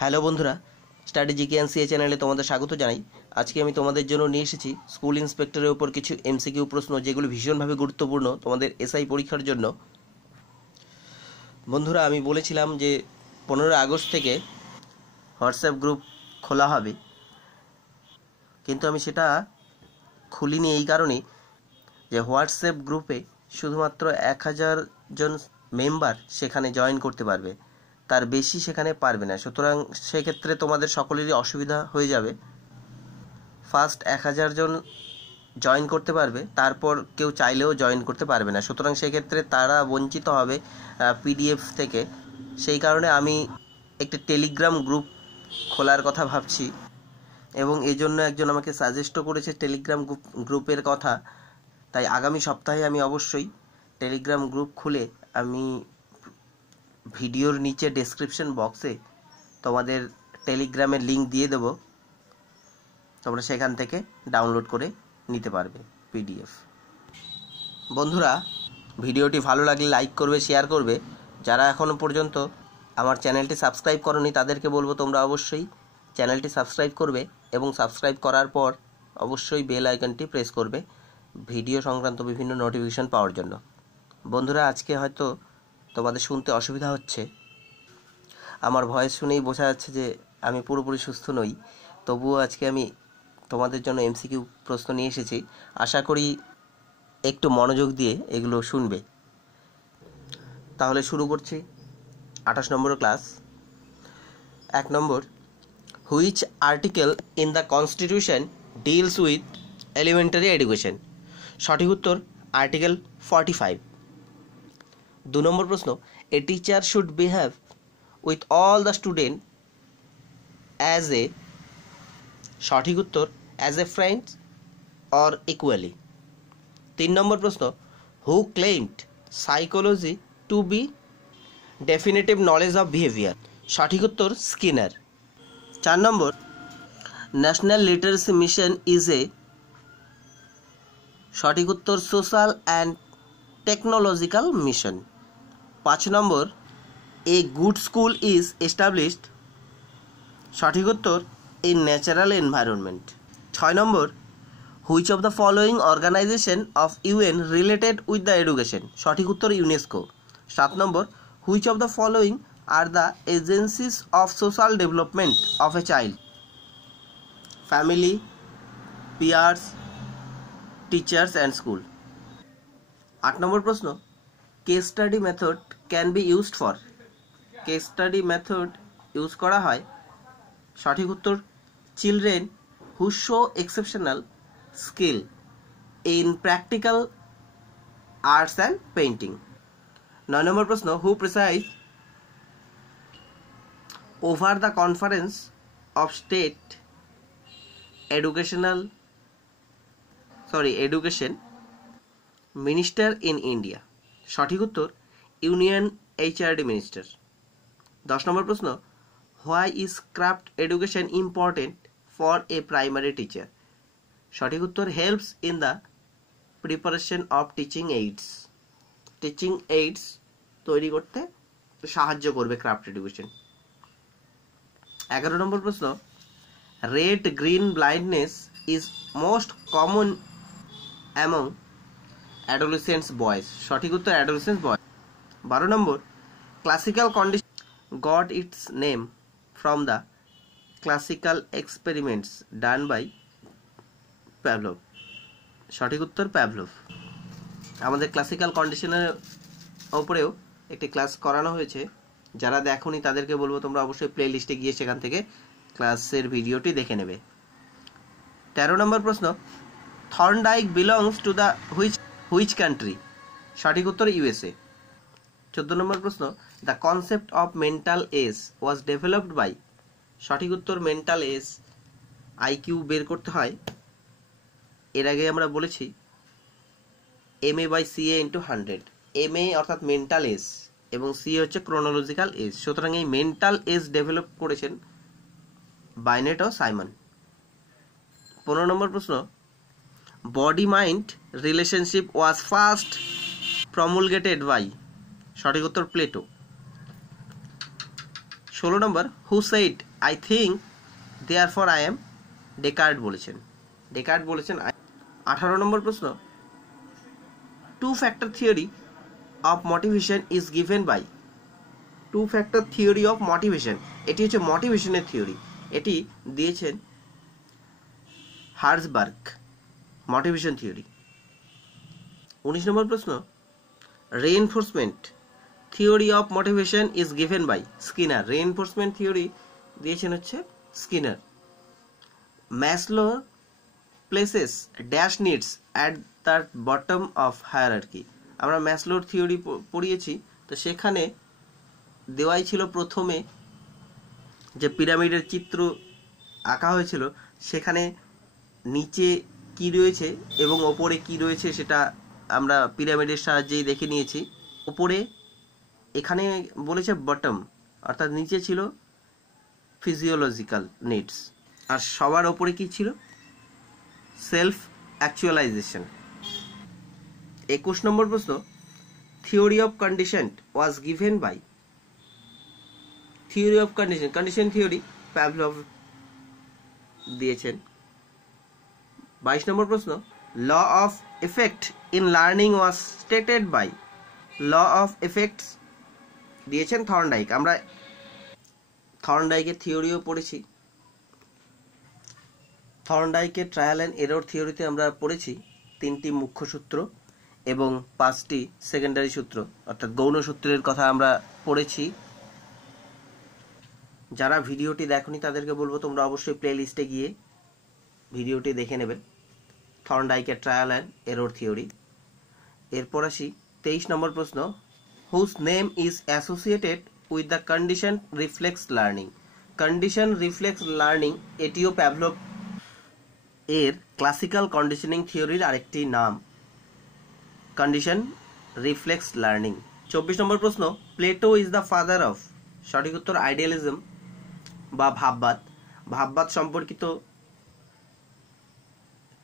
Hello বন্ধুরা, study GK and CA চ্যানেলে তোমাদের স্বাগত জানাই। আজকে আমি তোমাদের জন্য নিয়ে এসেছি স্কুল ইন্সপেক্টরের উপর কিছু এমসিকিউ প্রশ্ন, যেগুলো ভীষণভাবে গুরুত্বপূর্ণ তোমাদের এসআই পরীক্ষার জন্য। বন্ধুরা, আমি বলেছিলাম যে 15 আগস্ট থেকে হোয়াটসঅ্যাপ গ্রুপ খোলা হবে, কিন্তু আমি সেটা খুলিনি এই কারণেই যে হোয়াটসঅ্যাপ গ্রুপে শুধুমাত্র 1000 জন মেম্বার সেখানে জয়েন করতে পারবে, তার বেশি সেখানে পারবে না। সুতরাং সেক্ষেত্রে তোমাদের সকলেরই অসুবিধা হয়ে যাবে। ফার্স্ট 1000 জন জয়েন করতে পারবে, তারপর কেউ চাইলেও জয়েন করতে পারবে না। সুতরাং সেক্ষেত্রে তারা বঞ্চিত হবে পিডিএফ থেকে। সেই কারণে আমি একটি টেলিগ্রাম গ্রুপ খোলার কথা ভাবছি, এবং এই জন্য একজন আমাকে সাজেস্টও করেছে টেলিগ্রাম গ্রুপের কথা। তাই আগামী সপ্তাহে আমি অবশ্যই টেলিগ্রাম গ্রুপ খুলে আমি ভিডিওর নিচে ডেসক্রিপশন বক্সে তোমাদের টেলিগ্রামের লিঙ্ক দিয়ে দেব, তোমরা সেখান থেকে ডাউনলোড করে নিতে পারবে পিডিএফ। বন্ধুরা, ভিডিওটি ভালো লাগলে লাইক করবে, শেয়ার করবে। যারা এখনও পর্যন্ত আমার চ্যানেলটি সাবস্ক্রাইব করোনি তাদেরকে বলবো তোমরা অবশ্যই চ্যানেলটি সাবস্ক্রাইব করবে, এবং সাবস্ক্রাইব করার পর অবশ্যই বেল আইকনটি প্রেস করবে ভিডিও সংক্রান্ত বিভিন্ন নোটিফিকেশন পাওয়ার জন্য। বন্ধুরা, আজকে হয়তো তোমাদের শুনতে অসুবিধা হচ্ছে, আমার ভয়েস শুনেই বোঝা যাচ্ছে যে আমি পুরোপুরি সুস্থ নই। তবুও আজকে আমি তোমাদের জন্য এমসিকিউ প্রশ্ন নিয়ে এসেছি। আশা করি একটু মনোযোগ দিয়ে এগুলো শুনবে। তাহলে শুরু করছি 28 নম্বর ক্লাস। 1 নম্বর, which article in the constitution deals with elementary education? সঠিক উত্তর আর্টিকেল 45। 2 নম্বর প্রশ্ন, a teacher should behave with all the student as a? সঠিক উত্তর as a friend or equally. 3 নম্বর প্রশ্ন, who claimed psychology to be definitive knowledge of behaviour? সঠিক উত্তর স্কিনার। 4 নম্বর, national literacy mission is a? সঠিক উত্তর social and technological mission. 5 number, a good school is established? সঠিক উত্তর in natural environment. 6 number, which of the following organization of UN related with the education? সঠিক উত্তর UNESCO. 7 number, which of the following are the agencies of social development of a child? Family, peers, teachers and school. 8 number প্রশ্ন, case study method can be used for? Case study method use করা হয়। সঠিক উত্তর children who show exceptional skill in practical arts and painting. 9 নম্বর প্রশ্ন, who preside over the conference of state education minister in India? সঠিক উত্তর union HRD minister. 10 নম্বর প্রশ্ন, why is craft education important for a primary teacher? সঠিক উত্তর helps in the preparation of teaching aids. Teaching aids তৈরি করতে সাহায্য করবে ক্রাফট এডুকেশন। 11 নম্বর প্রশ্ন, red green blindness is most common among adolescents boys? সঠিক উত্তর adolescence boys. 12 number, classical condition got its name from the classical experiments done by Pavlov? সঠিক উত্তর প্যাভলভ। আমাদের ক্লাসিক্যাল কন্ডিশনের উপরেও একটি ক্লাস করানো হয়েছে, যারা দেখোনি তাদেরকে বলবো তোমরা অবশ্যই প্লে লিস্টে গিয়ে সেখান থেকে ক্লাসের ভিডিওটি দেখে নেবে। 13 নম্বর প্রশ্ন, Thorndike belongs to the which country? সঠিক উত্তর ইউএসএ। 14 নম্বর প্রশ্ন, the concept of mental age was developed by? সঠিক উত্তর মেন্টাল এজ আইকিউ বের করতে হয়, এর আগে আমরা বলেছি MA/CA × 100। MA অর্থাৎ মেন্টাল এজ এবং CA হচ্ছে ক্রোনোলজিক্যাল এজ। সুতরাং এই মেন্টাল এজ ডেভেলপ করেছেন বাইনেট ও সাইমন। 15 নম্বর প্রশ্ন, body mind relationship was first promulgated by? সঠিক উত্তর প্লেটো। 16 নম্বর, who said I think therefore I am, Descartes বলেছেন। 18 নম্বর প্রশ্ন, two factor theory of motivation is given by. Two factor theory of motivation, এটি হচ্ছে মোটিভেশনের থিওরি, এটি দিয়েছেন হার্জবার্গ, মোটিভেশন থিওরি। 19 নম্বর প্রশ্ন, reinforcement theory of motivation is given by Skinner. Reinforcement theory দিয়েছেন হচ্ছে Skinner. Maslow places dash needs at the bottom of hierarchy. আমরা ম্যাসলোর theory পড়িয়েছি, তো সেখানে দেওয়াই ছিল প্রথমে যে পিরামিডের চিত্র আঁকা হয়েছিল, সেখানে নিচে কি রয়েছে এবং ওপরে কি রয়েছে সেটা আমরা পিরামিডের সাহায্যেই দেখে নিয়েছি। ওপরে এখানে বলেছে বটম, অর্থাৎ নিচে ছিল ফিজিওলজিক্যাল নিডস, আর সবার ওপরে কি ছিল? Self actualisation. 21 নম্বর প্রশ্ন, theory of condition was given by. Theory of condition, condition theory Pavlov দিয়েছেন। 22 নম্বর প্রশ্ন, law of effect in learning was stated by. Law of effects দিয়েছেন থর্নডাইক। আমরা থর্নডাইকের থিওরিও পড়েছি। থর্নডাইকের ট্রায়াল অ্যান্ড এরর থিওরিতে আমরা পড়েছি 3টি মুখ্য সূত্র এবং 5টি সেকেন্ডারি সূত্র, অর্থাৎ গৌণ সূত্রের কথা আমরা পড়েছি। যারা ভিডিওটি দেখনি তাদেরকে বলবো তোমরা অবশ্যই প্লে লিস্টে গিয়ে ভিডিওটি দেখে নেবে, থর্নডাইকের ট্রায়াল অ্যান্ড এরর থিওরি। এরপর আসি 23 নম্বর প্রশ্ন, whose name is associated with the condition reflex learning. Condition reflex learning এটিও প্যাভলভ এর ক্লাসিক্যাল কন্ডিশনিং থিওরির আরেকটি নাম, কন্ডিশন রিফ্লেক্স লার্নিং। 24 নম্বর প্রশ্ন, Plato is the father of. সঠিক উত্তর আইডিয়ালিজম বা ভাববাদ। ভাববাদ সম্পর্কিত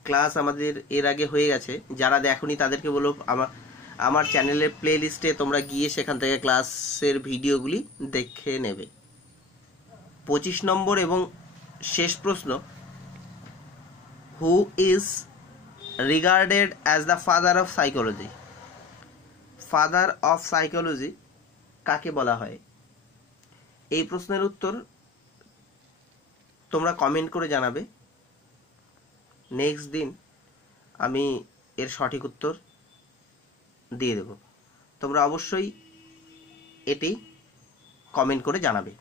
ক্লাস আমাদের এর আগে হয়ে গেছে, যারা দেখনি তাদেরকে বলো আমার চ্যানেলের প্লে লিস্টে তোমরা গিয়ে সেখান থেকে ক্লাসের ভিডিওগুলি দেখে নেবে। 25 নম্বর এবং শেষ প্রশ্ন, who is regarded as the father of psychology. Father of psychology কাকে বলা হয়? এই প্রশ্নের উত্তর তোমরা কমেন্ট করে জানাবে। নেক্সট দিন আমি এর সঠিক উত্তর দিয়ে দেব। তোমরা অবশ্যই এটি কমেন্ট করে জানাবে।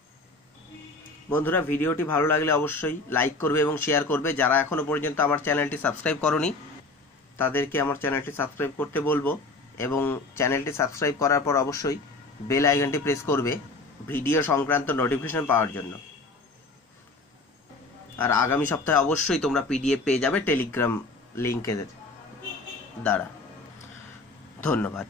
বন্ধুরা, ভিডিওটি ভালো লাগলে অবশ্যই লাইক করবে এবং শেয়ার করবে। যারা এখনো পর্যন্ত আমার চ্যানেলটি সাবস্ক্রাইব করনি তাদেরকে আমার চ্যানেলটি সাবস্ক্রাইব করতে বলবো, এবং চ্যানেলটি সাবস্ক্রাইব করার পর অবশ্যই বেল আইকনটি প্রেস করবে ভিডিও সংক্রান্ত নোটিফিকেশন পাওয়ার জন্য। আর আগামী সপ্তাহে অবশ্যই তোমরা পিডিএফ পেয়ে যাবে টেলিগ্রাম লিঙ্কের দ্বারা। ধন্যবাদ।